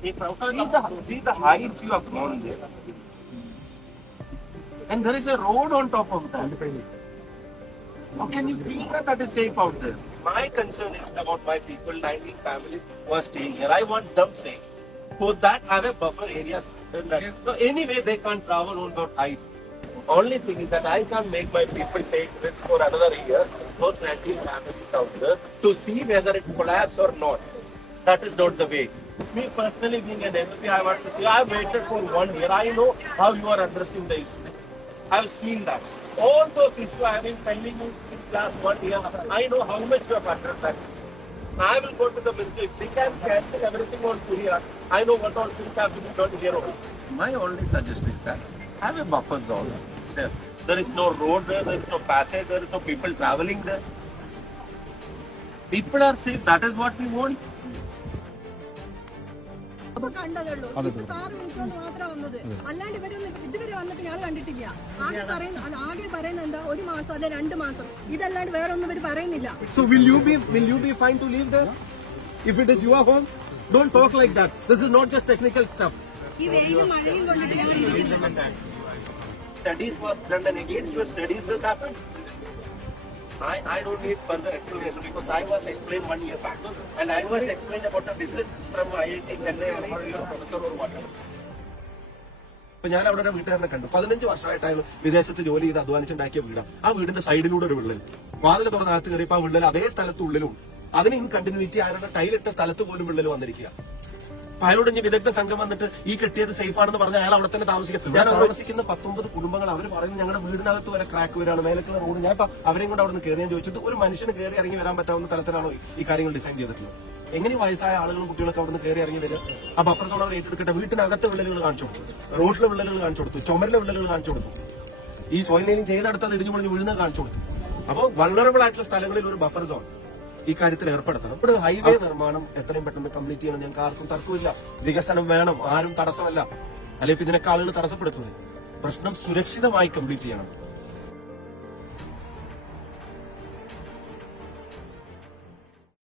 See the, see the heights you have gone there. And there is a road on top of that. How can you feel that that is safe out there? My concern is about my people, 19 families who are staying here. I want them safe. For that, have a buffer area. So anyway, they can't travel on those heights. Only thing is that I can't make my people take risk for another year, those 19 families out there, to see whether it collapses or not. That is not the way. Me personally being an MP, I want to say, I waited for one year. I know how you are addressing the issue. I have seen that. All those issues I have been pending since last one year. I know how much you have addressed that. I will go to the ministry. They can cancel everything on Korea, I know what all things have to be done here also. My only suggestion is that have a buffer zone. There, there is no road there, there is no passage, there is no people traveling there. People are safe, that is what we want. അപ്പൊ കണ്ടതുള്ളൂ sir വിളിച്ചോണ്ട് മാത്രം വന്നത് അല്ലാണ്ട് ഇവരൊന്നും ഇതുവരെ വന്നിട്ട് ഞങ്ങൾ കണ്ടിട്ടില്ല ആകെ പറയുന്ന അല്ല ആകെ പറയുന്നത് എന്താ ഒരു മാസം അല്ലെ രണ്ട് മാസം ഇതല്ലാണ്ട് വേറെ ഒന്നും ഇവർ പറയുന്നില്ല So will you be will you be fine to leave there? If it is your home, don't talk like that. This is not just technical stuff. ഈ വെയിലും മഴയും കൊണ്ടിട്ട് Studies was done and against your studies this happened. I, I don't need further explanation because I was explained one year back. And I was explained about a visit from IIT Chennai or your professor or whatever. അപ്പൊ ഞാൻ അവിടെ വീട്ടുകാരനെ കണ്ടു. പതിനഞ്ച് വർഷമായിട്ട് അയാൾ വിദേശത്ത് ജോലി ചെയ്ത് അധ്വാനിച്ചുണ്ടാക്കിയ വീടാണ് ആ വീടിന്റെ സൈഡിലൂടെ ഒരു വിള്ളൽ. വാതിൽ തുറന്ന് അകത്ത് കയറിയപ്പോ ആ വിള്ളൽ അതേ സ്ഥലത്തുള്ളിലും. അതിന് ഇൻ കണ്ടിന്യൂറ്റി ആരുടെ ടൈലിട്ട സ്ഥലത്ത് പോലും വിള്ളൽ വന്നിരിക്കുക. അയാളോട് ഇനി വിദഗ്ധ സംഘം വന്നിട്ട് ഈ കെട്ടിയത് സേഫ് ആണെന്ന് പറഞ്ഞാൽ അയാൾ അവിടെ തന്നെ താമസിക്കും. ഞാൻ താമസിക്കുന്ന പത്തൊമ്പത് കുടുംബങ്ങൾ അവർ പറയുന്നത് ഞങ്ങളുടെ വീടിനകത്ത് വരെ ക്രാക്ക് വരാണ് മേലക്കുള്ള റോഡ് ഞാൻ അവരെയും കൊണ്ട് അവിടെ നിന്ന് കയറി ഞാൻ ചോദിച്ചത് ഒരു മനുഷ്യന് കയറി ഇറങ്ങി വരാൻ പറ്റാവുന്ന തരത്തിലാണോ ഈ കാര്യങ്ങൾ ഡിസൈൻ ചെയ്തിട്ടുള്ളത്? എങ്ങനെ വയസ്സായ ആളുകളും കുട്ടികളൊക്കെ അവിടെ നിന്ന് കയറി ഇറങ്ങി വരിക? ആ സോൺ അവർ ഏറ്റെടുക്കട്ടെ. വീട്ടിനകത്ത് വിള്ളലുകൾ കാണിച്ചു കൊടുത്തു. റോഡിലെ വിള്ളലുകൾ കാണിച്ചു കൊടുത്തു. ചുമരിലെ വിള്ളലുകൾ കാണിച്ചു കൊടുത്തു. ഈ സോയിൽ ചെയ്തെടുത്ത് അത് ഇടിഞ്ഞു പൊളിഞ്ഞ് വീഴുന്ന കാണിച്ചു കൊടുത്തു. അപ്പോൾ വൾണറബിൾ ആയിട്ടുള്ള സ്ഥലങ്ങളിൽ ഒരു ബഫർ സോൺ ഈ കാര്യത്തിൽ ഏർപ്പെടുത്തണം. ഇവിടെ ഹൈവേ നിർമ്മാണം എത്രയും പെട്ടെന്ന് കംപ്ലീറ്റ് ചെയ്യണം ഞങ്ങൾക്ക് ആർക്കും തർക്കമില്ല. വികസനം വേണം ആരും തടസ്സമല്ല. അല്ലെങ്കിൽ ഇതിനൊക്കെ ആളുകൾ തടസ്സപ്പെടുത്തുന്നത്? പ്രശ്നം സുരക്ഷിതമായി കംപ്ലീറ്റ് ചെയ്യണം.